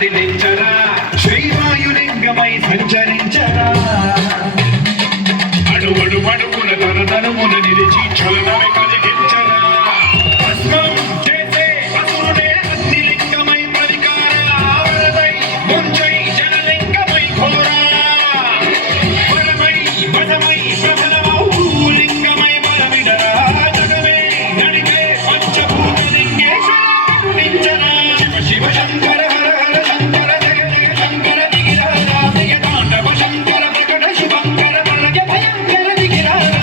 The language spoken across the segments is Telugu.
కదిలించరా శ్రీవాయులింగమై సంచరించరా అడుగడు అడుగున తన తనుమున నిలిచి చలనమే కలిగించరా భస్మం చేసే అసురునే అగ్నిలింగమై పరికారా వరదై ముంచై జనలింగమై ఘోరా వరమై వదమై ప్రబలమౌ లింగమై బలమిడరా జగమే నడిపే పంచభూత లింగేశ కరుణించరా శివ శివ శంకర హర హర శంకర జయ జయ శంకర దిగిరారా జయ తాండవ శంకర ప్రకట శివంకర ప్రళయ భయంకర దిగిరారా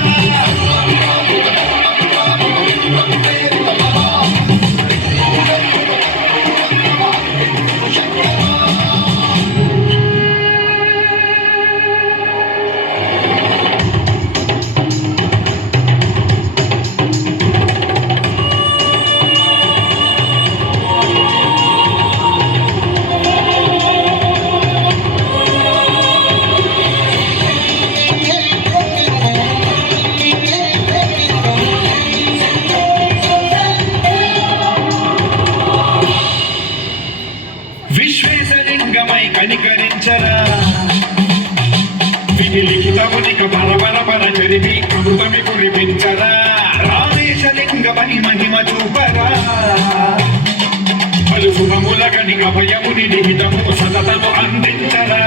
విశ్వేశలింగమై కనికరించరా విధి లిఖితమునిక పరపర చరివి అమృతమి కురిపించరా రామేశలింగమై మహిమ చూపరా పలు శుభముల కనిక భయముని నిహితము సతతము అందించరా